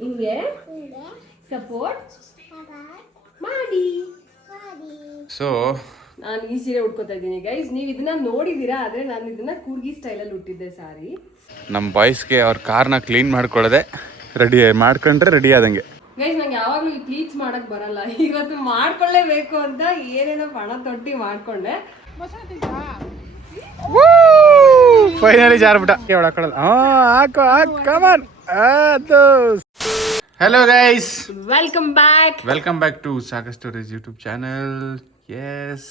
ಹಿಂಗೆ ಸಪೋರ್ಟ್ ಮಾಡಿ. ಸೊ ನಾನು ಈ ಸೀರೆ ಉಟ್ಕೋತಾ ಇದ್ದೀನಿ ಗೈಸ್. ನೀವು ಇದನ್ನ ನೋಡಿದೀರಾ, ಆದ್ರೆ ನಾನು ಇದನ್ನ ಕೂರ್ಗಿ ಸ್ಟೈಲಲ್ಲಿ ಉಟ್ಟಿದ್ದೆ ಸಾರಿ. ನಮ್ಮ ಬಾಯ್ಸ್ಗೆ ಅವ್ರ ಕಾರ್ನ ಕ್ಲೀನ್ ಮಾಡ್ಕೊಳ್ಳೋದೆ ರೆಡಿ ಮಾಡ್ಕೊಂಡ್ರೆ ರೆಡಿ ಆದಂಗೆ. ಗೈಸ್ ನಂಗೆ ಯಾವಾಗಲೂ ಈ ಪ್ಲೀಟ್ಸ್ ಮಾಡಕ್ ಬರಲ್ಲ, ಇವತ್ತು ಮಾಡ್ಕೊಳ್ಳೇಬೇಕು ಅಂತ ಏನೇನೋ ಪಣ ತೊಟ್ಟಿ ಮಾಡ್ಕೊಂಡೆ. ಫೈನಲಿ ಜಾರ್ಬಿಟ್ಟ ಹಾಕೊಳ್ಳೋದು. Hello guys, welcome back to Sagar stories YouTube channel. Yes,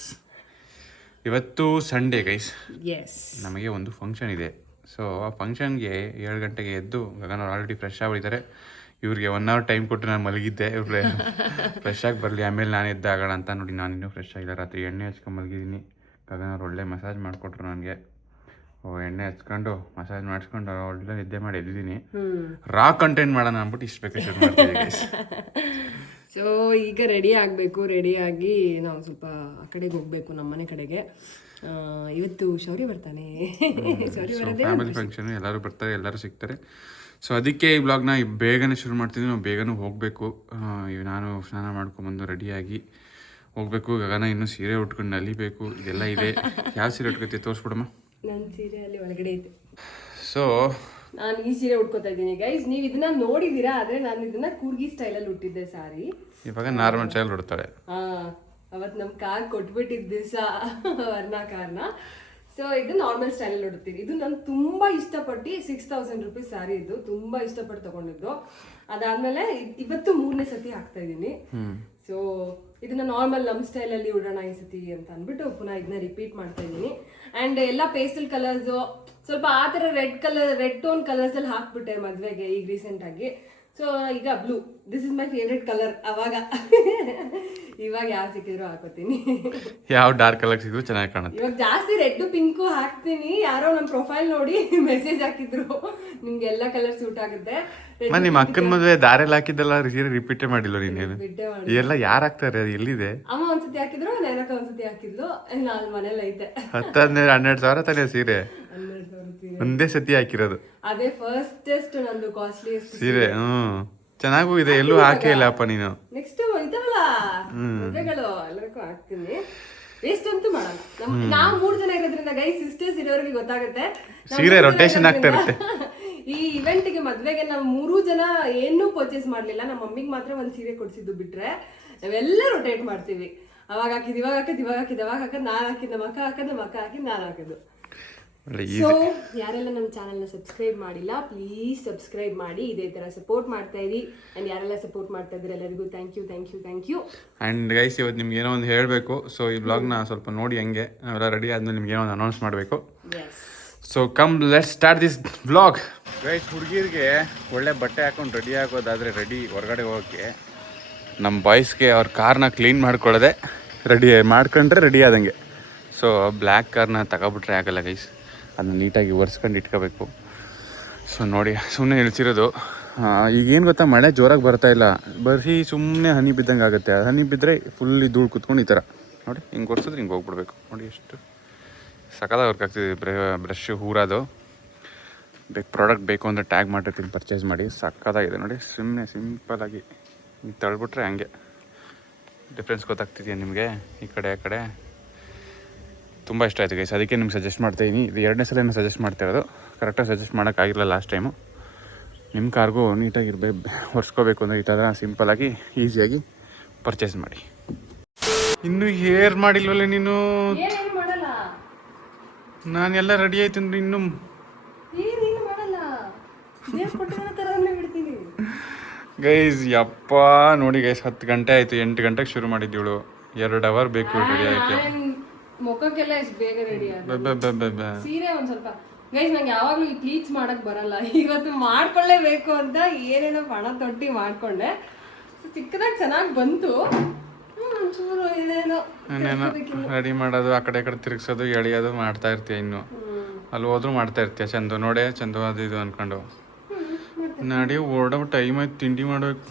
ಇವತ್ತು ಸಂಡೇ ಗೈಸ್. ನಮಗೆ ಒಂದು ಫಂಕ್ಷನ್ ಇದೆ. ಸೊ ಆ ಫಂಕ್ಷನ್ಗೆ 7 ಗಂಟೆಗೆ ಎದ್ದು ಗಗನ ಆಲ್ರೆಡಿ ಫ್ರೆಶ್ ಆಗಿಬಿಟ್ಟಿದ್ದಾರೆ. ಇವ್ರಿಗೆ 1 ಅವರ್ ಟೈಮ್ ಕೊಟ್ಟು ನಾನು ಮಲಗಿದ್ದೆ, ಇವ್ರಿಗೆ ಫ್ರೆಶ್ ಆಗಿ ಬರಲಿ ಆಮೇಲೆ ನಾನು ಎದ್ದಾಗೋಣ ಅಂತ. ನೋಡಿ ನಾನು ಇನ್ನೂ ಫ್ರೆಶ್ ಆಗಿಲ್ಲ, ರಾತ್ರಿ ಎಣ್ಣೆ ಹಚ್ಕೊಂಡು ಮಲಗಿದ್ದೀನಿ. ಗಗನ ಅವ್ರು ಒಳ್ಳೆ ಮಸಾಜ್ ಮಾಡಿಕೊಟ್ರು ನನಗೆ. ಎಣ್ಣೆ ಹಚ್ಕೊಂಡು ಮಸಾಜ್ ಮಾಡಿಸ್ಕೊಂಡು ಒಳ್ಳೆ ನಿದ್ದೆ ಮಾಡಿ ಎದ್ದಿದ್ದೀನಿ. ರಾ ಕಂಟೆಂಟ್ ಮಾಡೋಣ ಅಂದ್ಬಿಟ್ಟು ಇಷ್ಟು ಬೇಕಾದ್ರೆ ಶುರು ಮಾಡ್ತಿದ್ದೀವಿ. ಸೊ ಈಗ ರೆಡಿ ಆಗಬೇಕು. ರೆಡಿಯಾಗಿ ನಾವು ಸ್ವಲ್ಪ ಆ ಕಡೆಗೆ ಹೋಗಬೇಕು, ನಮ್ಮ ಮನೆ ಕಡೆಗೆ. ಇವತ್ತು ಶೌರ್ಯ ಬರ್ತಾನೆ. ಫ್ಯಾಮಿಲಿ ಫಂಕ್ಷನ್, ಎಲ್ಲರೂ ಬರ್ತಾರೆ, ಎಲ್ಲರೂ ಸಿಗ್ತಾರೆ. ಸೊ ಅದಕ್ಕೆ ಈ ಬ್ಲಾಗ್ನ ಬೇಗನೆ ಶುರು ಮಾಡ್ತಿದ್ವಿ. ನಾವು ಬೇಗನೆ ಹೋಗಬೇಕು. ನಾನು ಸ್ನಾನ ಮಾಡ್ಕೊಂಬಂದು ರೆಡಿಯಾಗಿ ಹೋಗಬೇಕು. ಗಗನ ಇನ್ನೂ ಸೀರೆ ಉಟ್ಕೊಂಡು ನಲಿಬೇಕು, ಇದೆಲ್ಲ ಇದೆ. ಯಾವ ಸೀರೆ ಉಟ್ಕೊತೀವಿ ತೋರಿಸ್ಬಿಡಮ್ಮ. ನನ್ನ ಸೀರೆ ಅಲ್ಲಿ ಒಳಗಡೆ ಐತೆ. ಸೊ ನಾನು ಈ ಸೀರೆ ಉಟ್ಕೋತಾ ಇದ್ದೀನಿ ಗೈಸ್. ನೀವು ಇದನ್ನ ನೋಡಿದೀರಾ, ಆದ್ರೆ ನಾನು ಇದನ್ನ ಕೂರ್ಗಿ ಸ್ಟೈಲಲ್ಲಿ ಉಟ್ಟಿದ್ದೆ ಸಾರಿ. ಇವಾಗ ನಾರ್ಮಲ್ ಸ್ಟೈಲ್ ಉಡ್ತಾಳೆ. ಅವತ್ತು ನಮ್ಮ ಕಾರ್ ಕೊಟ್ಬಿಟ್ಟಿದ್ದ ದಿವಸ ವರ್ಣ ಕಾರ್ನ. ಸೊ ಇದು ನಾರ್ಮಲ್ ಸ್ಟೈಲಲ್ಲಿ ಉಡ್ತೀನಿ. ಇದು ನಾನು ತುಂಬಾ ಇಷ್ಟಪಟ್ಟು 6000 ರೂಪೀಸ್ ಸ್ಯಾರಿ, ಇದು ತುಂಬಾ ಇಷ್ಟಪಟ್ಟು ತಗೊಂಡಿದ್ದು. ಅದಾದ್ಮೇಲೆ ಇವತ್ತು 3ನೇ ಸತಿ ಹಾಕ್ತಾ ಇದ್ದೀನಿ. ಸೊ ಇದನ್ನ ನಾರ್ಮಲ್ ನಮ್ಮ ಸ್ಟೈಲಲ್ಲಿ ಉಡೋಣ ಈ ಸತಿ ಅಂತ ಅಂದ್ಬಿಟ್ಟು ಪುನಃ ಇದನ್ನ ರಿಪೀಟ್ ಮಾಡ್ತಾ ಇದ್ದೀನಿ. ಅಂಡ್ ಎಲ್ಲ ಪೇಸ್ಟಲ್ ಕಲರ್ಸ್, ಸ್ವಲ್ಪ ಆ ಥರ ರೆಡ್ ಟೋನ್ ಕಲರ್ಸ್ ಅಲ್ಲಿ ಹಾಕ್ಬಿಟ್ಟೆ ಮದ್ವೆಗೆ ಈಗ ರೀಸೆಂಟ್ ಆಗಿ. ಸೊ ಈಗ blue, this is my favourite colour. ಅವಾಗ ಇವಾಗ ಯಾವ ಸಿಕ್ಕಿದ್ರು ಹಾಕೋತೀನಿ. ಯಾವ ಡಾರ್ಕ್ ಕಲರ್ ಸಿಕ್ಕಿದ್ರು ಚೆನ್ನಾಗಿ ಕಾಣುತ್ತೆ. ಇವಾಗ ಜಾಸ್ತಿ ರೆಡ್ ಪಿಂಕು ಹಾಕ್ತೀನಿ. ಯಾರೋ ನಮ್ಮ ಪ್ರೊಫೈಲ್ ನೋಡಿ ಮೆಸೇಜ್ ಹಾಕಿದ್ರು, ನಿಮ್ಗೆ ಎಲ್ಲ ಕಲರ್ ಸೂಟ್ ಆಗುತ್ತೆ. ನಿಮ್ಮ ಅಕ್ಕನ ಮದುವೆ ದಾರೆಲ್ಲ ಹಾಕಿದ್ದೆಲ್ಲ ಸೀರೆ ರಿಪೀಟೇ ಮಾಡಿಲ್ಲ ನೀನೇನು? ಎಲ್ಲ ಯಾರು ಹಾಕ್ತಾರೆ? ಅದು ಎಲ್ಲಿದೆ? ಅಮ್ಮ ಒಂದ್ಸತಿ ಹಾಕಿದ್ರು, ನೈನಕ್ಕ ಒಂದ್ಸತಿ ಹಾಕಿದ್ಲು. ನಾನು ಮನೇಲಿ ಐತೆ. 10-12 ಸಾವಿರ ತಾನೇ ಸೀರೆ? 12,000 ಒಂದೇ ಸತಿ ಹಾಕಿರೋದು. ಅದೇ ಫಸ್ಟ್ ನಂದು ಕಾಸ್ಟ್ಲಿಯೆಸ್ಟ್ ಸೀರೆ. ಚೆನ್ನಾಗೂ ಇದೆ, ಎಲ್ಲೂ ಹಾಕೇ ಇಲ್ಲಪ್ಪ ನೀನು. ನೆಕ್ಸ್ಟ್ ಇದಾವಲ್ಲ ಮದುವೆಗಳು, ಎಲ್ಲರಿಗೂ ಹಾಕ್ತೀನಿ. ವೇಸ್ಟ್ ಅಂತೂ ಮಾಡಲ್ಲ. ನಾವು 3 ಜನ ಇರೋದ್ರಿಂದ ಗೈ ಸಿಸ್ಟರ್ಸ್ ಇರೋರಿಗೆ ಗೊತ್ತಾಗುತ್ತೆ. ಸೀರೆ ರೊಟೇಷನ್ ಆಗ್ತಾ ಇರುತ್ತೆ. ಈ ಇವೆಂಟ್ಗೆ ಮದ್ವೆಗೆ ನಾವು 3 ಜನ ಏನೂ ಪರ್ಚೇಸ್ ಮಾಡ್ಲಿಲ್ಲ. ನಮ್ಮ ಮಮ್ಮಿಗೆ ಮಾತ್ರ ಒಂದ್ ಸೀರೆ ಕೊಡ್ಸಿದ್ದು ಬಿಟ್ರೆ ನಾವೆಲ್ಲ ರೊಟೇಟ್ ಮಾಡ್ತೀವಿ. ಅವಾಗ ಹಾಕಿದ್ ಇವಾಗ ಹಾಕಿದ್, ಇವಾಗ ಹಾಕಿದ್ ಅವಾಗ ಹಾಕದ್, ನಾನು ಹಾಕಿದ್ ನಮ್ಮ ಅಕ್ಕ ಹಾಕದ್, ನಮ್ಮ ಅಕ್ಕ ಹಾಕಿದ್ ನಾನು ಹಾಕೋದು. ಸೊ ಯಾರೆಲ್ಲ ನಮ್ಮ ಚಾನಲ್ನ ಸಬ್ಸ್ಕ್ರೈಬ್ ಮಾಡಿಲ್ಲ, ಪ್ಲೀಸ್ ಸಬ್ಸ್ಕ್ರೈಬ್ ಮಾಡಿ. ಇದೇ ತರ ಸಪೋರ್ಟ್ ಮಾಡ್ತಾ ಇರಿ. ಅಂಡ್ ಯಾರೆಲ್ಲ ಸಪೋರ್ಟ್ ಮಾಡ್ತಾ ಇದ್ರೆ ಎಲ್ಲರಿಗೂ ಥ್ಯಾಂಕ್ ಯು. ಅಂಡ್ ಗೈಸ್, ಇವತ್ತು ನಿಮ್ಗೆ ಏನೋ ಒಂದು ಹೇಳಬೇಕು. ಸೊ ಈ ಬ್ಲಾಗ್ನ ಸ್ವಲ್ಪ ನೋಡಿ, ಹಂಗೆ ನಾವೆಲ್ಲ ರೆಡಿ ಆದ್ಮೇಲೆ ನಿಮ್ಗೆ ಏನೋ ಒಂದು ಅನೌನ್ಸ್ ಮಾಡಬೇಕು. So come let's start this blog. Guys, ಹುಡುಗಿರಿಗೆ ಒಳ್ಳೆ ಬಟ್ಟೆ ಹಾಕೊಂಡು ರೆಡಿ ಆಗೋದಾದರೆ ರೆಡಿ ಹೊರಗಡೆ ಹೋಗೋಕ್ಕೆ, ನಮ್ಮ ಬಾಯ್ಸ್ಗೆ ಅವ್ರ ಕಾರ್ನ ಕ್ಲೀನ್ ಮಾಡ್ಕೊಳ್ಳೋದೆ ರೆಡಿ ಮಾಡ್ಕೊಂಡ್ರೆ ರೆಡಿ ಆದಂಗೆ. ಸೊ ಬ್ಲ್ಯಾಕ್ ಕಾರ್ನ ತಗೊಬಿಟ್ರೆ ಆಗಲ್ಲ ಗೈಸ್, ಅದನ್ನ ನೀಟಾಗಿ ಒರೆಸ್ಕೊಂಡು ಇಟ್ಕೋಬೇಕು. ಸೊ ನೋಡಿ, ಸುಮ್ಮನೆ ನಿಲ್ಸಿರೋದು. ಈಗೇನು ಗೊತ್ತಾ, ಮಳೆ ಜೋರಾಗಿ ಬರ್ತಾ ಇಲ್ಲ, ಬರೀ ಸುಮ್ಮನೆ ಹನಿ ಬಿದ್ದಂಗೆ ಆಗುತ್ತೆ. ಹನಿ ಬಿದ್ದರೆ ಫುಲ್ಲಿ ಧೂಳು ಕುತ್ಕೊಂಡು ಈ ಥರ ನೋಡಿ ಹಿಂಗೆ ಒರೆಸಿದ್ರೆ ಹಿಂಗೆ ಹೋಗ್ಬಿಡ್ಬೇಕು. ನೋಡಿ ಎಷ್ಟು ಸಕಲಾಗಿ ವರ್ಕ್ ಆಗ್ತಿದೆ. ಬ್ರಷ್ ಹೂರೋದು ಪ್ರಾಡಕ್ಟ್ ಬೇಕು ಅಂದರೆ ಟ್ಯಾಗ್ ಮಾಡಿರ್ತೀನಿ, ಪರ್ಚೇಸ್ ಮಾಡಿ. ಸಕ್ಕತ್ತಾಗಿದೆ ನೋಡಿ, ಸುಮ್ಮನೆ ಸಿಂಪಲಾಗಿ ಹಿಂಗೆ ತಳ್ಬಿಟ್ರೆ ಹಂಗೆ ಡಿಫ್ರೆನ್ಸ್ ಗೊತ್ತಾಗ್ತಿದೆಯಾ ನಿಮಗೆ? ಈ ಕಡೆ ಆ ಕಡೆ ತುಂಬ ಇಷ್ಟ ಆಯಿತು ಗೈಸ್, ಅದಕ್ಕೆ ನಿಮ್ಗೆ ಸಜೆಸ್ಟ್ ಮಾಡ್ತಾಯಿದ್ದೀನಿ. ಇದು 2ನೇ ಸಲ ಸಜೆಸ್ಟ್ ಮಾಡ್ತಿರೋದು. ಕರೆಕ್ಟಾಗಿ ಸಜೆಸ್ಟ್ ಮಾಡೋಕ್ಕಾಗಿಲ್ಲ ಲಾಸ್ಟ್ ಟೈಮು. ನಿಮ್ಮ ಕಾರ್ಗೂ ನೀಟಾಗಿರ್ಬೇಕು, ಒರೆಸ್ಕೋಬೇಕು ಅಂದರೆ ಈ ಥರ ಸಿಂಪಲಾಗಿ ಈಸಿಯಾಗಿ ಪರ್ಚೇಸ್ ಮಾಡಿ. ಇನ್ನೂ ಹೇರ್ ಮಾಡಿಲ್ವಲ್ಲ ನೀನು? ನಾನೆಲ್ಲ ರೆಡಿ ಆಯ್ತು ಅಂದ್ರೆ ಇನ್ನೂ ಗೈಸ್ ಯಪ್ಪ ನೋಡಿ ಗೈಸ್, 10 ಗಂಟೆ ಆಯಿತು. 8 ಗಂಟೆಗೆ ಶುರು ಮಾಡಿದ್ದೀವಳು, 2 ಅವರ್ ಬೇಕು ರೆಡಿ ಆಯ್ಕೆ. ಮುಖಕ್ಕೆಲ್ಲ ಎಷ್ಟು ಬೇಗ ರೆಡಿ ಸೀರೆ ಒಂದ್ ಸ್ವಲ್ಪ ಗೈಸ್. ನಂಗೆ ಯಾವಾಗ್ಲೂ ಈ ಪ್ಲೀಟ್ಸ್ ಮಾಡಕ್ ಬರಲ್ಲ, ಇವತ್ತು ಮಾಡ್ಕೊಳ್ಳೇಬೇಕು ಅಂತ ಏನೇನೋ ಪಣ ತೊಟ್ಟಿ ಮಾಡ್ಕೊಂಡೆ. ಚಿಕ್ಕದಾಗಿ ಚೆನ್ನಾಗಿ ಬಂತು. ಒಂಚೂರು ಏನೇನೋ ರೆಡಿ ಮಾಡೋದು, ಆ ಕಡೆ ತಿರುಗಿಸೋದು, ಎಳೆಯೋದು ಮಾಡ್ತಾ ಇರ್ತೀಯ. ಇನ್ನು ಅಲ್ಲಿ ಹೋದ್ರೂ ಮಾಡ್ತಾ ಇರ್ತೀಯ. ಚಂದು ನೋಡೆ ಚಂದು ಅದು ಇದು ಅನ್ಕೊಂಡು ನಡಿ ಓಡೋ ಟೈಮ್ ಆಯ್ತು, ತಿಂಡಿ ಮಾಡ್ಬೇಕು.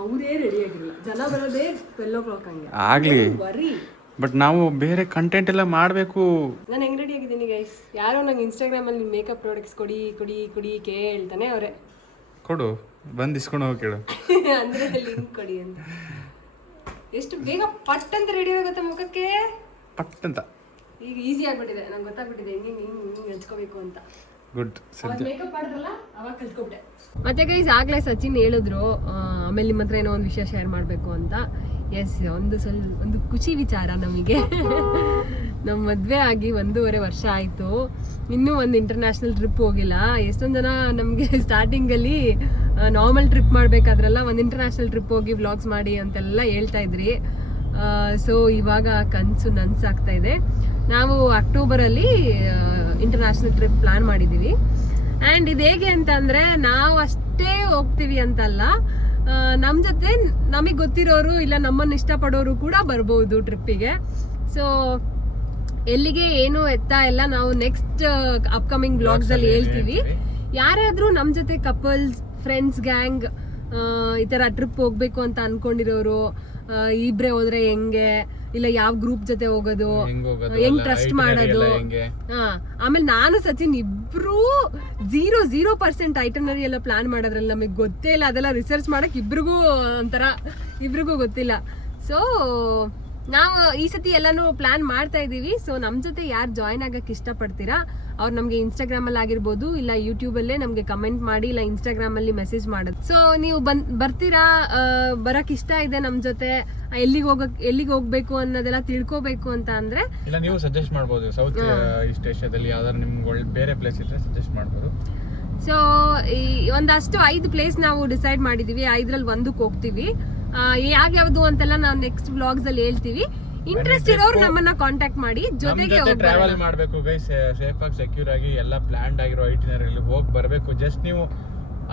ಅವರೇ ರೆಡಿ ಆಗಿರಲ್ಲ, ಜನ ಬರೋದೇ 12 o'clock ಹಂಗೆ ಆಗ್ಲಿ. ಬಟ್ ನಾವು ಬೇರೆ ಕಂಟೆಂಟ್ ಎಲ್ಲ ಮಾಡಬೇಕು. ನಾನು ಹೆಂಗ್ ರೆಡಿ ಆಗಿದ್ದೀನಿ ಗೈಸ್? ಯಾರೋ ನಂಗೆ ಇನ್ಸ್ಟಾಗ್ರಾಮ್ ಅಲ್ಲಿ ಮೇಕಪ್ ಪ್ರಾಡಕ್ಟ್ಸ್ ಕೊಡಿ ಕೇಳ್ತಾನೆ ಅವ್ರೆ. ಕೊಡು, ಬಂದು ಇಸ್ಕೊಂಡು ಹೋಗಿ ಕೇಳು. ಅಂದ್ರೆ ಲಿಂಕ್ ಕೊಡಿ ಅಂತ. ಎಷ್ಟು ಬೇಗ ಪಟ್ ಅಂತ ರೆಡಿ ಆಗುತ್ತೆ ಮುಖಕ್ಕೆ, ಪಟ್ ಅಂತ. ಈಗ ಈಸಿ ಆಗ್ಬಿಟ್ಟಿದೆ, ನಂಗೆ ಗೊತ್ತಾಗ್ಬಿಟ್ಟಿದೆ ಹಿಂಗೆ ಹಂಚ್ಕೋಬೇಕು ಅಂತ. ಗುಡ್. ಮೇಕಪ್ ಮಾಡಿದ್ರಲ್ಲ ಅವಾಗ ಕಲ್ತ್ಕೊಬಿಟ್ಟೆ. ಮತ್ತೆ ಗೈಸ್ ಆಗ್ಲೇ ಸಚಿನ್ ಹೇಳಿದ್ರು ಆಮೇಲೆ ನಿಮ್ಮ ಹತ್ರ ಏನೋ ಒಂದು ವಿಷಯ ಶೇರ್ ಮಾಡಬೇಕು ಅಂತ. ಎಸ್, ಒಂದು ಖುಷಿ ವಿಚಾರ ನಮಗೆ. ನಮ್ಮ ಮದುವೆ ಆಗಿ 1.5 ವರ್ಷ ಆಯಿತು, ಇನ್ನೂ ಒಂದು ಇಂಟರ್ನ್ಯಾಷನಲ್ ಟ್ರಿಪ್ ಹೋಗಿಲ್ಲ. ಎಷ್ಟೊಂದು ಜನ ನಮಗೆ ಸ್ಟಾರ್ಟಿಂಗಲ್ಲಿ ನಾರ್ಮಲ್ ಟ್ರಿಪ್ ಮಾಡಬೇಕಾದ್ರಲ್ಲ ಒಂದು ಇಂಟರ್ನ್ಯಾಷನಲ್ ಟ್ರಿಪ್ ಹೋಗಿ ವ್ಲಾಗ್ಸ್ ಮಾಡಿ ಅಂತೆಲ್ಲ ಹೇಳ್ತಾ ಇದ್ರಿ. ಸೊ ಇವಾಗ ಕನಸು ನನಸಾಗ್ತಾ ಇದೆ. ನಾವು ಅಕ್ಟೋಬರಲ್ಲಿ ಇಂಟರ್ನ್ಯಾಷನಲ್ ಟ್ರಿಪ್ ಪ್ಲಾನ್ ಮಾಡಿದ್ದೀವಿ. ಆ್ಯಂಡ್ ಇದು ಹೇಗೆ ಅಂತ ಅಂದರೆ, ನಾವು ಅಷ್ಟೇ ಹೋಗ್ತೀವಿ ಅಂತಲ್ಲ, ನಮ್ಮ ಜೊತೆ ನಮಗೆ ಗೊತ್ತಿರೋರು ಇಲ್ಲ ನಮ್ಮನ್ನು ಇಷ್ಟಪಡೋರು ಕೂಡ ಬರ್ಬೋದು ಟ್ರಿಪ್ಪಿಗೆ. ಸೊ ಎಲ್ಲಿಗೆ ಏನು ಎತ್ತ ಎಲ್ಲ ನಾವು ನೆಕ್ಸ್ಟ್ ಅಪ್ಕಮಿಂಗ್ ಬ್ಲಾಗ್ಸಲ್ಲಿ ಹೇಳ್ತೀವಿ. ಯಾರಾದರೂ ನಮ್ಮ ಜೊತೆ ಕಪಲ್ಸ್, ಫ್ರೆಂಡ್ಸ್, ಗ್ಯಾಂಗ್ ಈ ಥರ ಟ್ರಿಪ್ ಹೋಗ್ಬೇಕು ಅಂತ ಅನ್ಕೊಂಡಿರೋರು, ಇಬ್ರೆ ಹೋದ್ರೆ ಹೆಂಗೆ, ಇಲ್ಲ ಯಾವ ಗ್ರೂಪ್ ಜೊತೆ ಹೋಗೋದು, ಹೆಂಗ್ ಟ್ರಸ್ಟ್ ಮಾಡೋದು. ಆಮೇಲೆ ನಾನು ಸಚಿನ್ ಇಬ್ರು 0% ಐಟನರಿ ಎಲ್ಲ ಪ್ಲಾನ್ ಮಾಡೋದ್ರಲ್ಲಿ ನಮಗೆ ಗೊತ್ತೇ ಇಲ್ಲ. ಅದೆಲ್ಲ ರಿಸರ್ಚ್ ಮಾಡಕ್ ಇಬ್ರಿಗೂ ಗೊತ್ತಿಲ್ಲ. ಸೊ ನಾವು ಈ ಸತಿ ಎಲ್ಲಾನು ಪ್ಲಾನ್ ಮಾಡ್ತಾ ಇದೀವಿ. ಸೊ ನಮ್ ಜೊತೆ ಯಾರು ಜಾಯಿನ್ ಆಗಕ್ಕೆ ಇಷ್ಟಪಡ್ತೀರಾ ಅವ್ರು ನಮ್ಗೆ ಇನ್ಸ್ಟಾಗ್ರಾಮ್ ಅಲ್ಲಿ ಆಗಿರ್ಬೋದು, ಇಲ್ಲ ಯೂಟ್ಯೂಬ್ ಅಲ್ಲೇ ನಮ್ಗೆ ಕಮೆಂಟ್ ಮಾಡಿ, ಇಲ್ಲ ಇನ್ಸ್ಟಾಗ್ರಾಮ್ ಅಲ್ಲಿ ಮೆಸೇಜ್ ಮಾಡೋದು. ಸೊ ನೀವು ಬರ್ತೀರಾ, ಬರಕ್ ಇಷ್ಟ ಇದೆ ನಮ್ ಜೊತೆ, ಎಲ್ಲಿಗೆ ಹೋಗ್ಬೇಕು ಅನ್ನೋದೆಲ್ಲ ತಿಳ್ಕೋಬೇಕು ಅಂತ ಅಂದ್ರೆ, ಇಲ್ಲ ನೀವು ಸಜೆಸ್ಟ್ ಮಾಡ್ಬೋದು. ಸೌತ್ ಈಸ್ಟ್ ಏಷ್ಯಾದಲ್ಲಿ ಯಾವ್ದಾದ್ರು ನಿಮ್ಗೆ ಬೇರೆ ಪ್ಲೇಸ್ ಇದ್ರೆ ಸಜೆಸ್ಟ್ ಮಾಡ್ಬೋದು. ಸೊ ಈ ಒಂದಷ್ಟು 5 ಪ್ಲೇಸ್ ನಾವು ಡಿಸೈಡ್ ಮಾಡಿದೀವಿ. 5ರಲ್ಲಿ 1ಕ್ಕೆ ಹೋಗ್ತೀವಿ. ಯಾವ್ಯಾವ್ದು ಅಂತೆಲ್ಲ ನಾವು ನೆಕ್ಸ್ಟ್ ವ್ಲಾಗ್ಸ್ ಅಲ್ಲಿ ಹೇಳ್ತೀವಿ. ಇಂಟ್ರೆಸ್ಟ್ ಇರೋರು ನಮ್ಮನ್ನ ಕಾಂಟ್ಯಾಕ್ಟ್ ಮಾಡಿ, ಜೊತೆಗೆ ಟ್ರಾವೆಲ್ ಮಾಡಬೇಕು ಗೈಸ್, ಸೇಫ್ ಆಗಿ ಸೆಕ್ಯೂರ್ ಆಗಿ ಎಲ್ಲ ಪ್ಲಾನ್ಡ್ ಆಗಿರೋ ಐಟಿನರಿ ಹೋಗಿ ಬರಬೇಕು. ಜಸ್ಟ್ ನೀವು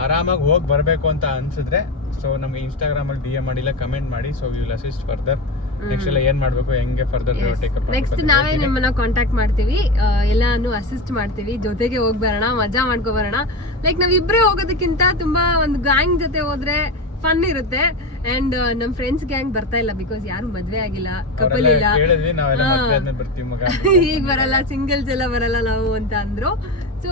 ಆರಾಮಾಗಿ ಹೋಗಿ ಬರಬೇಕು ಅಂತ ಅನ್ಸಿದ್ರೆ ಸೊ ನಮ್ಗೆ ಇನ್ಸ್ಟಾಗ್ರಾಮ್ ಅಲ್ಲಿ DM ಮಾಡಿ, ಇಲ್ಲ ಕಮೆಂಟ್ ಮಾಡಿ. So we will assist further. Next ಎಲ್ಲ ಏನ್ ಮಾಡ್ಬೇಕು, ಹೆಂಗೆ ಫರ್ದರ್ ಟೇಕಪ್ ನೆಕ್ಸ್ಟ್ ನಾವೇ ನಿಮ್ಮನ್ನ ಕಾಂಟ್ಯಾಕ್ಟ್ ಮಾಡ್ತೀವಿ, ಎಲ್ಲಾನು ಅಸಿಸ್ಟ್ ಮಾಡ್ತೀವಿ. ಜೊತೆಗೆ ಹೋಗಿ ಬರೋಣ, ಮಜಾ ಮಾಡ್ಕೊ ಬರೋಣ. ಲೈಕ್ ನಾವ್ ಇಬ್ರೇ ಹೋಗೋದಕ್ಕಿಂತ ತುಂಬಾ ಒಂದು ಗ್ಯಾಂಗ್ ಜೊತೆ ಹೋದ್ರೆ ಫನ್ ಇರುತ್ತೆ. ಅಂಡ್ ನಮ್ ಫ್ರೆಂಡ್ಸ್ ಗ್ಯಾಂಗ್ ಬರ್ತಾ ಇಲ್ಲ, ಬಿಕಾಸ್ ಯಾರು ಮದ್ವೆ ಆಗಿಲ್ಲ, ಕಪಲ್ ಇಲ್ಲ, ಈಗ ಬರಲ್ಲ, ಸಿಂಗಲ್ಸ್ ಎಲ್ಲ ಬರಲ್ಲ ನಾವು ಅಂತ ಅಂದ್ರು. ಸೊ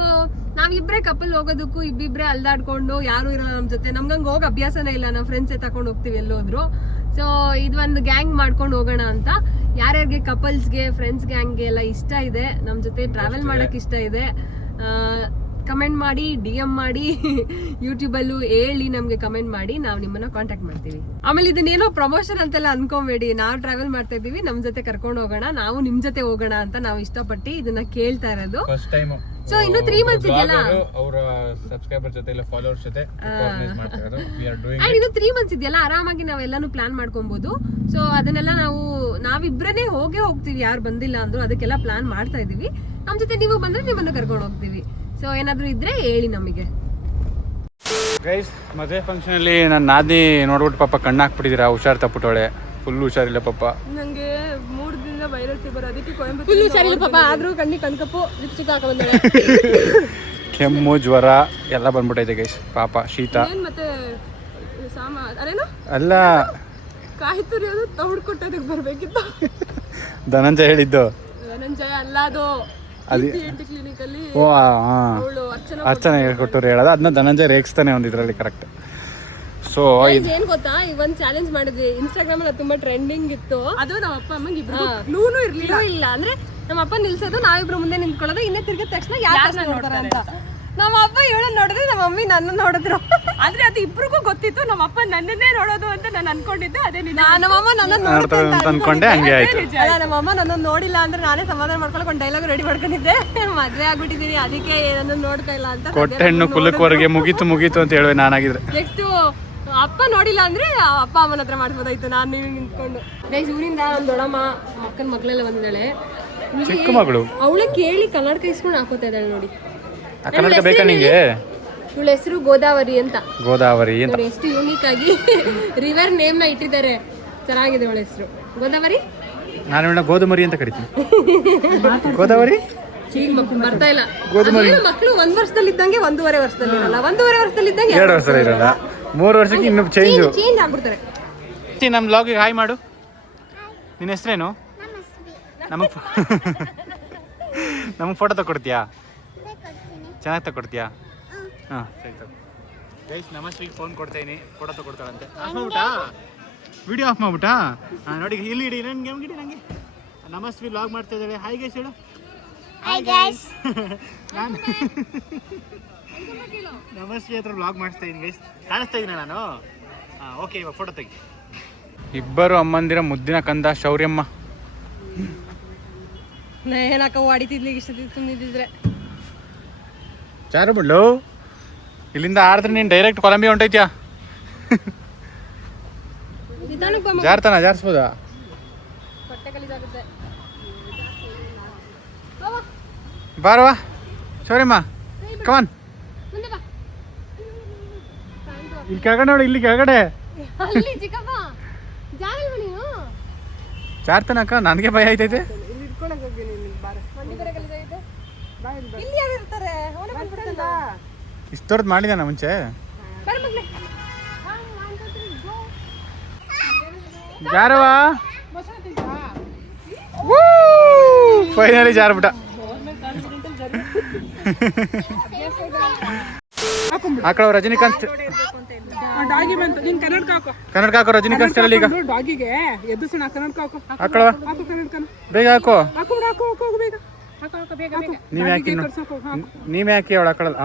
ನಾವಿಬ್ರೇ ಕಪಲ್ ಹೋಗೋದಕ್ಕೂ ಇಬ್ಬಿಬ್ರೆ ಅಲ್ದಾಡ್ಕೊಂಡು ಯಾರು ಇರಲ್ಲ ನಮ್ ಜೊತೆ. ನಮ್ಗಂಗ್ ಹೋಗ್ ಅಭ್ಯಾಸನೇ ಇಲ್ಲ, ನಾವು ಫ್ರೆಂಡ್ಸ್ ತಗೊಂಡು ಹೋಗ್ತೀವಿ ಎಲ್ಲೋದ್ರು. ಸೊ ಇದೊಂದು ಗ್ಯಾಂಗ್ ಮಾಡ್ಕೊಂಡು ಹೋಗೋಣ ಅಂತ. ಯಾರ್ಯಾರಿಗೆ ಕಪಲ್ಸ್ಗೆ, ಫ್ರೆಂಡ್ಸ್ ಗ್ಯಾಂಗ್ಗೆ ಎಲ್ಲ ಇಷ್ಟ ಇದೆ, ನಮ್ ಜೊತೆ ಟ್ರಾವೆಲ್ ಮಾಡಕ್ ಇಷ್ಟ ಇದೆ, ಕಮೆಂಟ್ ಮಾಡಿ, DM ಮಾಡಿ, ಯೂಟ್ಯೂಬಲ್ಲೂ ಹೇಳಿ, ನಮ್ಗೆ ಕಮೆಂಟ್ ಮಾಡಿ, ನಾವು ನಿಮ್ಮನ್ನ ಕಾಂಟ್ಯಾಕ್ಟ್ ಮಾಡ್ತೀವಿ. ಆಮೇಲೆ ಇದನ್ನೇನೋ ಪ್ರಮೋಷನ್ ಅಂತೆಲ್ಲ ಅನ್ಕೊಂಬೇಡಿ, ನಾವು ಟ್ರಾವೆಲ್ ಮಾಡ್ತಾ ಇದೀವಿ, ನಮ್ ಜೊತೆ ಕರ್ಕೊಂಡು ಹೋಗೋಣ, ನಾವು ನಿಮ್ ಜೊತೆ ಹೋಗೋಣ ಅಂತ ನಾವು ಇಷ್ಟಪಟ್ಟು ಇದನ್ನ ಕೇಳ್ತಾ ಇರೋದು. ಸೊ ಇನ್ನು 3 ಮಂತ್ಸ್ ಇದೆಯಲ್ಲ, ಅವರ ಸಬ್ಸ್ಕ್ರೈಬರ್ ಜೊತೆ ಇಲ್ಲ ಫಾಲೋವರ್ಸ್ ಜೊತೆ ಆರ್ಗನೈಸ್ ಮಾಡ್ತಾ ಇರೋದು. ವಿ ಆರ್ ಡೂಯಿಂಗ್ ಅಂಡ್ ಇನ್ನು 3 ಮಂತ್ಸ್ ಇದೆಯಲ್ಲ, ಆರಾಮಾಗಿ ನಾವೆಲ್ಲಾನು ಪ್ಲಾನ್ ಮಾಡ್ಕೊಬಹುದು. ಸೊ ಅದನ್ನೆಲ್ಲ ನಾವಿಬ್ರೇ ಹೋಗ್ತೀವಿ, ಯಾರು ಬಂದಿಲ್ಲ ಅಂದ್ರು. ಅದಕ್ಕೆಲ್ಲ ಪ್ಲಾನ್ ಮಾಡ್ತಾ ಇದೀವಿ. ನಮ್ ಜೊತೆ ನೀವು ಬಂದ್ರೆ ನಿಮ್ಮನ್ನ ಕರ್ಕೊಂಡು ಹೋಗ್ತೀವಿ. ಸೊ ಏನಾದ್ರು ಇದ್ರೆ ಹೇಳಿ ನಮಗೆ. ಗೈಸ್, ಮದುವೆ ಫಂಕ್ಷನ್ ಅಲ್ಲಿ ನನ್ನ ನಾದಿ ನೋಡ್ಬಿಟ್ಟು ಪಾಪ ಕಣ್ಣು ಹಾಕ್ಬಿಟ್ಟಿದ್ದೀರಾ. ಹುಷಾರ್ ತಪ್ಪಿಟ್ಟೋಳೆ, ಫುಲ್ ಹುಷಾರಿಲ್ಲ ಪಾಪ. ನಂಗೆ 3 ದಿನದಿಂದ ವೈರಲ್ ಫೀವರ್, ಅದಕ್ಕೆ ಫುಲ್ ಹುಷಾರಿಲ್ಲ ಪಾಪ. ಆದ್ರೂ ಕಣ್ಣಿಗೆ ಕಣ್ಕಪ್ಪು, ಲಿಪ್ಸ್ಟಿಕ್ ಹಾಕ ಬಂದ, ಕೆಮ್ಮು, ಜ್ವರ ಎಲ್ಲ ಬಂದ್ಬಿಟ್ಟೈತೆ ಗೈಸ್ ಪಾಪ. ಶೀತ ಮತ್ತೆ ಅದೇನು ಅಲ್ಲ, ಕಾಯಿ ತುರಿಯೋದು ತೌಡ್ ಕೊಟ್ಟೋದಕ್ಕೆ ಬರ್ಬೇಕಿತ್ತು. ಧನಂಜಯ ಹೇಳಿದ್ದು. ಧನಂಜಯ ಅಲ್ಲ, ಅದು ಕ್ಲಿನಿಕ್ ಅಲ್ಲಿ ಅರ್ಚನೆ ಹೇಳ್ಕೊಟ್ಟವ್ರು ಹೇಳೋದು. ಅದನ್ನ ಧನಂಜಯ ರೇಗಿಸ್ತಾನೆ ಒಂದಿದ್ರಲ್ಲಿ ಕರೆಕ್ಟ್. ಸೊ ಏನ್ ಗೊತ್ತಾ, ಇವನ್ ಚಾಲೆಂಜ್ ಮಾಡಿದ್ವಿ ಇನ್ಸ್ಟಾಗ್ರಾಮ್ ಅಲ್ಲಿ, ತುಂಬಾ ಟ್ರೆಂಡಿಂಗ್ ಇತ್ತು. ಅದು ನಮ್ಮ ಅಪ್ಪ ಅಮ್ಮಂಗೆ ಇಲ್ಲ ಅಂದ್ರೆ ನಮ್ಮ ಅಪ್ಪ ನಿಲ್ಸೋದು, ನಾವಿಬ್ರು ಮುಂದೆ ನಿಂತ್ಕೊಳ್ಳೋದು, ಇನ್ನೇ ತಿರ್ಗಿದ ತಕ್ಷಣ ಯಾರು ನೋಡ್ತಾರೆ ಅಂತ. ನಮ್ಮ ಅಪ್ಪ ಹೇಳೋದ್ ನೋಡಿದ್ರೆ ನಮ್ಮ ಮಮ್ಮಿ ನನ್ನ ನೋಡಿದ್ರು. ಆದ್ರೆ ಅದು ಇಬ್ರಿಗೂ ಗೊತ್ತಿತ್ತು, ನಮ್ಮ ಅಪ್ಪ ನನ್ನನ್ನೇ ನೋಡೋದು ಅಂತ ನಾನು ಅನ್ಕೊಂಡಿದ್ದೆ. ಅದೇ ನಮ್ಮಮ್ಮ ನನ್ನ ಅನ್ಕೊಂಡೆ, ಹಂಗೆ ಆಯ್ತು. ನಮ್ಮಮ್ಮ ನನ್ನ ನೋಡಿಲ್ಲ ಅಂದ್ರೆ ನಾನೇ ಸಮಾಧಾನ ಮಾಡ್ಕೊಳಕ್ ಒಂದು ಡೈಲಾಗ್ ರೆಡಿ ಮಾಡ್ಕೊಂಡಿದ್ದೆ. ಮದ್ವೆ ಆಗ್ಬಿಟ್ಟಿದೀನಿ, ಅದಕ್ಕೆ ನನ್ನ ನೋಡ್ತಾ ಇಲ್ಲ ಅಂತ. ಕೊಟ್ಟೆ ಹೆಣ್ಣು ಕುಲಕ್ವರೆಗೆ ಮುಗೀತು ಅಂತ ಹೇಳುವೆ ನಾನಾಗಿದ್ರೆ. ನೆಕ್ಸ್ಟ್ ಅಪ್ಪ ನೋಡಿಲ್ಲ ಅಂದ್ರೆ ಅಪ್ಪ ಅಮ್ಮನ ಹತ್ರ ಮಾಡ್ಬೋದಾಯ್ತು, ನಾನು ನಿಂತ್ಕೊಂಡು. ನೆಕ್ಸ್ಟ್ ಊರಿಂದ ನಮ್ಮ ದೊಡ್ಡಮ್ಮ ಅಕ್ಕನ ಮಗಳೆಲ್ಲ ಬಂದಿದ್ದಾಳೆ, ಚಿಕ್ಕ ಮಗಳು. ಅವಳೆ ಕೇಳಿ ಕನ್ನಡಕ ಇಸ್ಕೊಂಡು ಹಾಕೋತಾ ಇದ್ದಾಳೆ ನೋಡಿ. ಕನ್ನಡಕ ಬೇಕಾ ನಿಂಗೆ? ಇವಳ ಹೆಸರು ಗೋದಾವರಿ ಅಂತ. ಗೋದಾವರಿ ಅಂತ ಎಷ್ಟು ಯೂನಿಕ್ ಆಗಿ ರಿವರ್ ನೇಮ್ ನ ಇಟ್ಟಿದ್ದಾರೆ. ಚೆನ್ನಾಗಿದೆ ಅವಳ ಹೆಸರು, ಗೋದಾವರಿ. ನಾನು ಇವಳ ಗೋಧುಮರಿ ಅಂತ ಕರಿತೀನಿ. ಗೋದಾವರಿ ಬರ್ತಾ ಇಲ್ಲ. ಮಕ್ಕಳು 1 ವರ್ಷದಲ್ಲಿ ಇದ್ದಂಗೆ 1.5 ವರ್ಷದಲ್ಲಿ ಇರಲ್ಲ, 1.5 ವರ್ಷದಲ್ಲಿ ಇದ್ದಂಗೆ 2 ವರ್ಷದಲ್ಲಿ ಇರಲ್ಲ, 3 ವರ್ಷಕ್ಕೆ ಇನ್ನು ಚೇಂಜ್ ಆಗ್ಬಿಡ್ತಾರೆ. ನಮ್ಮ ಬ್ಲಾಗಿಗೆ ಹಾಯ್ ಮಾಡು. ನಿನ್ನ ಹೆಸರೇನು? ನಮಗೆ ಫೋಟೋ ತಗೊಡ್ತೀಯಾ? ಚೆನ್ನಾಗಿ ತಗೊಡ್ತೀಯಾ? ಹಾಂ ಸರಿ ತಗೋ. ಗೈಸ್ ನಮಸ್ವಿಗೆ ಫೋನ್ ಕೊಡ್ತೀನಿ, ಫೋಟೋ ತಗೊಡ್ತಾಳಂತೆ. ಆಫ್ ಮಾಡ್ಬಿಟ್ಟಾ ವಿಡಿಯೋ ಆಫ್ ಮಾಡ್ಬಿಟ್ಟಾ? ನೋಡಿ ಇಲ್ಲಿ ಇಡಿ ನನಗೆ ಗಿಡಿ ನನಗೆ ನಮಸ್ವಿ ಲಾಗ್ ಮಾಡ್ತಾ ಇದ್ದಾಳೆ. ಹಾಯ್ ಗೈಸ್ ಹೇಳು. Hi guys. ನಾನು ನಮಸ್ವಿ ಹತ್ರ ವ್ಲಾಗ್ ಮಾಡಿಸ್ತಾ ಇದ್ದೀನಿ ಗೈಸ್. ಕಾಣಿಸ್ತಾ ಇದ್ದೀನಿ ನಾನು. ಹಾಂ ಓಕೆ, ಇವಾಗ ಫೋಟೋ ತೆಗಿ. ಇಬ್ಬರು ಅಮ್ಮಂದಿರ ಮುದ್ದಿನ ಕಂದ ಶೌರ್ಯಮ್ಮ. ಏನಕ್ಕ ಹೊಡಿತಿದ್ಲಿ ಇಷ್ಟೊತ್ತಿಗೆ ಸುಮ್ಮನಿದ್ರೆ ಚಾರು ಬಿಡ್ಲು. ಇಲ್ಲಿಂದ ಆಡಿದ್ರೆ ನೀನು ಡೈರೆಕ್ಟ್ ಕೊಲಂಬಿಯಾ ಹೊಂಟೈತ್ಯಾ? ಜಾರ್ತಾನ ಜಾರಿಸ್ಬೋದಾ? ಬಾರವಾ ಶೌರ್ಯಮ್ಮ, ಕಮಾನ್. ಇಲ್ಲಿ ಕೆಳಗಡೆ ನೋಡಿ, ಇಲ್ಲಿ ಕೆಳಗಡೆ ಜಾರ್ತನಕ್ಕ. ನನಗೆ ಭಯ ಆಯ್ತೈತೆ. ಇಷ್ಟೊರ್ದು ಮಾಡಿದಾನ ಮುಂಚೆ? ಜಾರವಾ ಫೈನಲಿ ಜಾರ್ಬಿಟ್ಟ. ಹಾಕೋ ರಜನಿಕಾಂತ್ ಡಾಗಿ ಬಂತು. ನೀನ್ ಕನ್ನಡಕ ಹಾಕೋ. ಕನ್ನಡಕ ಹಾಕೋ ರಜನಿಕಾಂತ್ ಸ್ಟೈಲ್ ಈಗ. ಡಾಗಿಗೆ ಎದುರಿಸೋಣ. ಕನ್ನಡಕ ಹಾಕೋ. ಹಾಕೋ ಹಾಕೋ ಕನ್ನಡಕನ. ಬೇಗ ಹಾಕೋ. ಹಾಕೋ ಹಾಕೋ ಹಾಕೋ ಬೇಗ. ಹಾಕೋ ಹಾಕೋ ಬೇಗ ಬೇಗ. ನೀವೇ ಹಾಕಿ, ನೀವೇ ಹಾಕಿ ಅವಳು ಹಾಕೊಳ್ಳೋದು.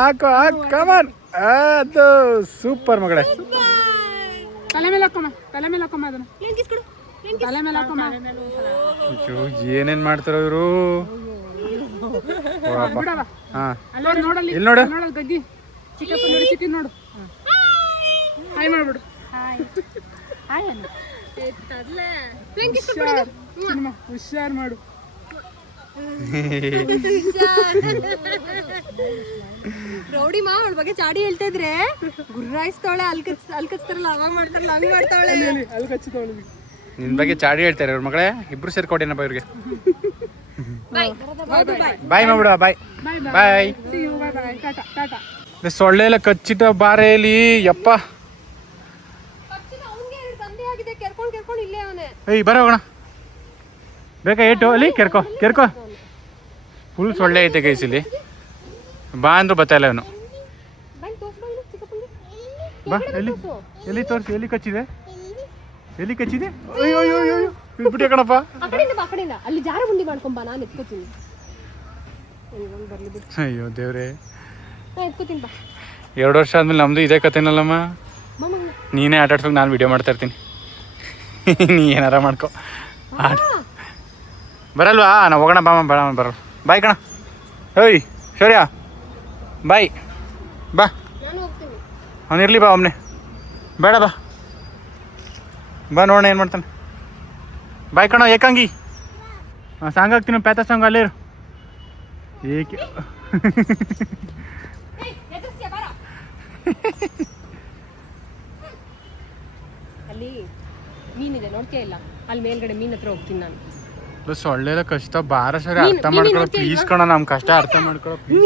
ಹಾಕೋ ಹಾಕೋ ಕಮಾನ್. ಅದು ಸೂಪರ್ ಮಗಳೇ. ತಲೆ ಮೇಲೆ ಹಾಕೋಣ, ತಲೆ ಮೇಲೆ ಹಾಕೋಣ ಅದನ್ನ. ತಲೆ ಮೇಲೆ ಹಾಕೋಣ. ಏನೇನ್ ಮಾಡ್ತಾರ ಇವರು? ಬಿಡವ. ಹಾ ನೋಡಲ್ಲಿ, ಇಲ್ಲಿ ನೋಡು. ನೋಡಲ್ಲಿ ಗಗ್ಗಿ ಚಿಕ್ಕಪ್ಪ ನೋಡಿ, ಚಿಕ್ಕಿ ನೋಡು. ಹಾಯ್ ಮಾಡ್ಬಿಡು. ಹಾಯ್ ಅಣ್ಣ. ಹುಷಾರ್ ಮಾಡು. ರೌಡಿ ಮಾ ಅವಳ ಬಗ್ಗೆ ಚಾಡಿ ಹೇಳ್ತಾ ಇದ್ರೆ ಗುರ್ರಾಯಿಸ್ತಾವಳೆ. ಅಲ್ಕಚ್ತಾರಲ್ಲ ಅವಾಗ ಮಾಡ್ತಾರಲ್ಲ ಹಂಗ್ ಮಾಡ್ತಾವಳೆ. ಅಲ್ಲಿ ಕಚ್ಚಿದವಳು. ನಿನ್ ಬಗ್ಗೆ ಚಾಡಿ ಹೇಳ್ತಾರೆ ಇವ್ರ ಮಗಳೇ. ಇಬ್ರು ಸೇರ್ಕೊಡೇನಪ್ಪ ಇವ್ರಿಗೆ. ಬಾಯ್ ಮಾಡ್ಬಿಡ. ಬಾಯ್ ಬಾಯ್. ಟಾಟಾ ಟಾಟಾ. ಸೊಳ್ಳೆ ಎಲ್ಲ ಕಚ್ಚಿಟ ಬಾರೇಲಿ ಯಪ್ಪ. ಏಯ್ ಬರ ಹೋಗೋಣ. ಬೇಕಾ ಏಟು ಅಲ್ಲಿ ಕೆರ್ಕೋ ಕೆರ್ಕೋ. ಫುಲ್ ಸೊಳ್ಳೆ ಐತೆ ಗೈಸ್ ಇಲ್ಲಿ. ಬಾ ಅಂದ್ರು ಬತ್ತಾಯಿಲ್ಲ ಅವನು. ಬಾ ಎಲ್ಲಿ ಎಲ್ಲಿ ತೋರಿಸಿ. ಎಲ್ಲಿ ಕಚ್ಚಿದೆ? ಎಲ್ಲಿ ಕಚ್ಚಿದೆ? ಅಯ್ಯೋ ಅಯ್ಯೋ ಅಯ್ಯೋ ಬಿಟ್ಬಿಟ್ಟೆ ಕಣಪ್ಪ. ಅಲ್ಲಿ ಜಾರ ಬಂಡಿ ಮಾಡ್ಕೊಂಬ, ನಾನು ಎತ್ಕೋತೀನಿ. ಅಯ್ಯೋ ದೇವ್ರೆ, ಎತ್ಕೋತೀನಿ ಬಾ. 2 ವರ್ಷ ಆದ್ಮೇಲೆ ನಮ್ದು ಇದೇ ಕತೆನಲ್ಲಮ್ಮ. ನೀನೇ ಆಟ ಆಡ್ಸ್ಬೇಕು, ನಾನು ವಿಡಿಯೋ ಮಾಡ್ತಾ ಇರ್ತೀನಿ. ನೀ ಏನಾರ ಮಾಡ್ಕೊ. ಬರಲ್ವಾ? ನಾವು ಹೋಗೋಣ ಬಾ. ಬರೋಣ. ಬಾಯ್ ಕಣ. ಓಯ್ ಶೌರ್ಯ ಬಾಯ್. ಬಾ ಅವನಿರ್ಲಿ. ಬಾ ಒಮ್ಮನೆ ಬೇಡ. ಬಾ ಬಾ ನೋಡೋಣ ಏನು ಮಾಡ್ತಾನೆ. ಬಾಯ್ ಕಣ ಏಕಾಂಗಿ. ಸಾಂಗ್ ಹಾಕ್ತೀನಿ, ಪ್ಯಾತ ಸಾಂಗ್. ಅಲ್ಲೇ ಇರು. ಏಕೆ ಅಲ್ಲಿ ಮೀನಿದೆ ನೋಡ್ತೀಯ ಇಲ್ಲ? ಅಲ್ಲಿ ಮೇಲ್ಗಡೆ ಮೀನ್ ಹತ್ರ ಹೋಗ್ತೀನಿ ನಾನು. ಸೊಳ್ಳೆಲ್ಲ ಕಷ್ಟ ಬಾರ ಸರಿ. ಅರ್ಥ ಮಾಡ್ಕೊಳ್ಳೋ ಪ್ಲೀಸ್ ಕಣ. ನಮ್ಮ ಕಷ್ಟ ಅರ್ಥ ಮಾಡ್ಕೊಳ್ಳೋ ಪ್ಲೀಸ್.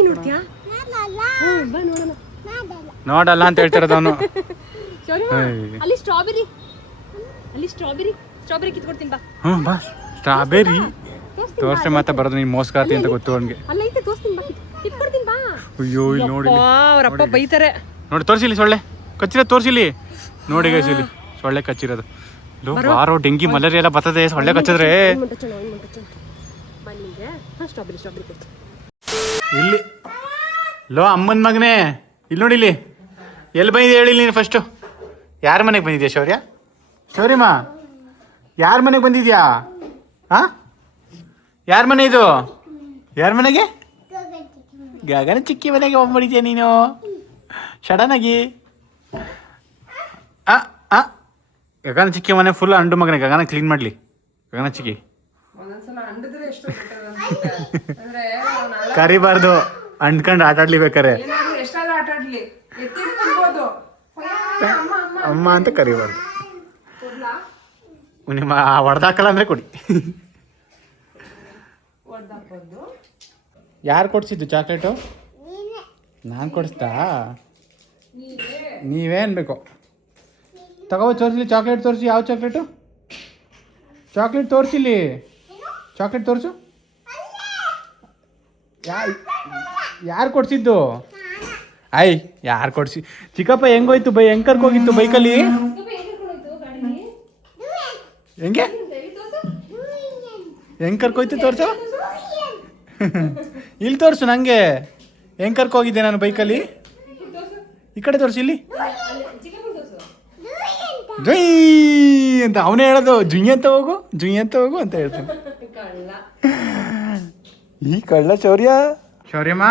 ನೋಡಲ್ಲ ಅಂತ ಹೇಳ್ತಿರೋದು ಅವನು. ಅಲ್ಲಿ ಸ್ಟ್ರಾಬೆರಿ ಕಿತ್ಕೊಡ್ತೀನಿ ಬಾ. ಹ್ಞೂ ಬಾ. ಸ್ಟ್ರಾಬೆರಿ ತೋರ್ಸೆ ಮಾತ್ರ ಬರೋದು. ನೀನು ಮೋಸ್ಕಾತಿ ಅಂತ ಗೊತ್ತು ಅವನಿಗೆ. ಅಯ್ಯೋ ಇಲ್ಲಿ ನೋಡಿ, ಅವರಪ್ಪ ಬೈತಾರೆ ನೋಡಿ. ತೋರಿಸಿಲಿ ಸೊಳ್ಳೆ ಕಚ್ಚಿರೋದು, ತೋರಿಸಿಲಿ ನೋಡಿ ಗೈಸ್. ಇಲ್ಲಿ ಸೊಳ್ಳೆ ಕಚ್ಚಿರೋದು. ಬಾರೋ ಡೆಂಗಿ ಮಲೇರಿಯಾ ಎಲ್ಲ ಬರ್ತದೆ ಸೊಳ್ಳೆ ಕಚ್ಚಿದ್ರೆ. ಇಲ್ಲಿ ಲೋ ಅಮ್ಮನ ಮಗನೇ, ಇಲ್ಲಿ ನೋಡಿ. ಇಲ್ಲಿ ಎಲ್ಲಿ ಬಂದಿದೆ ಹೇಳಿ ನೀನು ಫಸ್ಟು. ಯಾರ ಮನೆಗೆ ಬಂದಿದ್ಯಾ ಶೌರ್ಯ? ಶೌರ್ಯಮ್ಮ ಯಾರ ಮನೆಗೆ ಬಂದಿದ್ಯಾ? ಹಾಂ ಯಾರ ಮನೆ ಇದು? ಯಾರ ಮನೆಗೆ? ಗಗನ ಚಿಕ್ಕಿ ಮನೆಗೆ ಹೋಗ್ಬಿಡಿದ್ಯಾ ನೀನು ಸಡನ್ನಾಗಿ. ಗಗನ ಚಿಕ್ಕಿ ಮನೆ ಫುಲ್ ಅಂಡು ಮಗನೇ. ಗಗನ ಕ್ಲೀನ್ ಮಾಡಲಿ. ಗಗನ ಚಿಕ್ಕಿ ಕರಿಬಾರ್ದು, ಅಂಡ್ಕೊಂಡು ಆಟ ಆಡ್ಲಿ ಬೇಕಾರೆ. ಅಮ್ಮ ಅಂತ ಕರಿಬಾರ್ದು. ನಿಮ್ಮ ಹೊಡೆದಾಕಲ್ಲ ಅಂದರೆ ಕೊಡಿ. ಯಾರು ಕೊಡ್ಸಿದ್ದು ಚಾಕ್ಲೇಟು? ನಾನು ಕೊಡಿಸ್ತಾ? ನೀವೇ ಅನ್ಬೇಕು. ತಗೋ ತೋರಿಸಲಿ ಚಾಕ್ಲೇಟ್. ತೋರಿಸಿ ಯಾವ ಚಾಕ್ಲೇಟು? ಚಾಕ್ಲೇಟ್ ತೋರಿಸಿಲಿ. ಚಾಕ್ಲೇಟ್ ತೋರಿಸು. ಯಾರು ಕೊಡ್ಸಿದ್ದು? ಆಯ್ ಯಾರು ಕೊಡ್ಸಿ ಚಿಕ್ಕಪ್ಪ ಹೆಂಗೋಯ್ತು ಹೆಂಗ್ ಕರ್ಕೋಗಿತ್ತು ಬೈಕಲ್ಲಿ ಹೆಂಗೆ ಹೆಂಗ್ ಕರ್ಕೋಯ್ತು ತೋರ್ಸು ಇಲ್ಲಿ ತೋರ್ಸು ನಂಗೆ ಹೆಂಗ್ ಕರ್ಕೋಗಿದ್ದೆ ನಾನು ಬೈಕಲ್ಲಿ ಈ ಕಡೆ ತೋರ್ಸು ಇಲ್ಲಿ ಜುಯ್ ಅಂತ ಅವನೇ ಹೇಳೋದು ಜುಯ್ ಅಂತ ಹೋಗು ಅಂತ ಹೇಳ್ತಾನೆ ಈ ಕಳ್ಳ ಶೌರ್ಯಮ್ಮ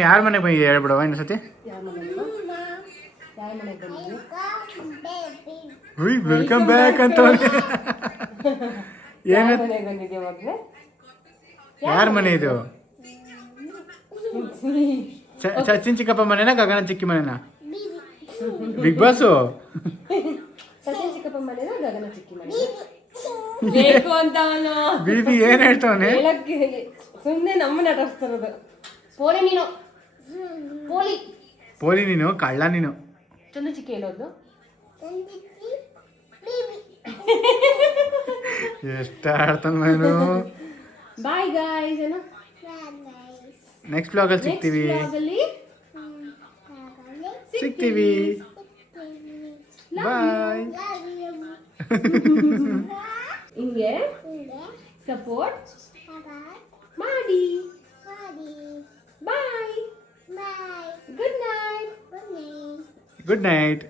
ಯಾರ ಮನೆಗೆ ಬಂದಿದೆ ಹೇಳ್ಬಿಡವ ಇನ್ನೊಂದ್ಸತಿ ವೆಲ್ಕಮ್ ಬ್ಯಾಕ್ ಅಂತ ಏನ ಯಾರ ಮನೆ ಇದು ಸಚಿನ್ ಚಿಕ್ಕಪ್ಪ ಮನೆನಾ ಗಗನ ಚಿಕ್ಕಿ ಮನೆನಾ ಬಿಗ್ ಬಾಸು ಸಚಿನ್ ಚಿಕ್ಕಪ್ಪ ಮನೆನಾ ಗಗನ ಚಿಕ್ಕಿ ಮನೆ ಬೇಕು ಅಂತ ಅವನು ಬೀಬಿ ಏನ್ ಹೇಳ್ತಾವನೆ ಸುಮ್ಮನೆ ನಮ್ಮನ್ನ ನಟಿಸ್ತಿರೋದು ಪೋಲಿ ನೀನು ಪೋಲಿ ನೀನು ಕಳ್ಳ ನೀನು ಚಂದ ಚಿಕ್ಕಿ ಹೇಳೋದು ಎಷ್ಟ ಆಡ್ತಾನ ನಾನು ಬಾಯ್ ಗಾಯ್ಸ್ ಏನೋ ನೆಕ್ಸ್ಟ್ ಬ್ಲಾಗಲ್ಲಿ ಸಿಗ್ತೀವಿ ಬಾಯ್ ಹಿಂಗೆ ಸಪೋರ್ಟ್ ಮಾಡಿ bye good night good night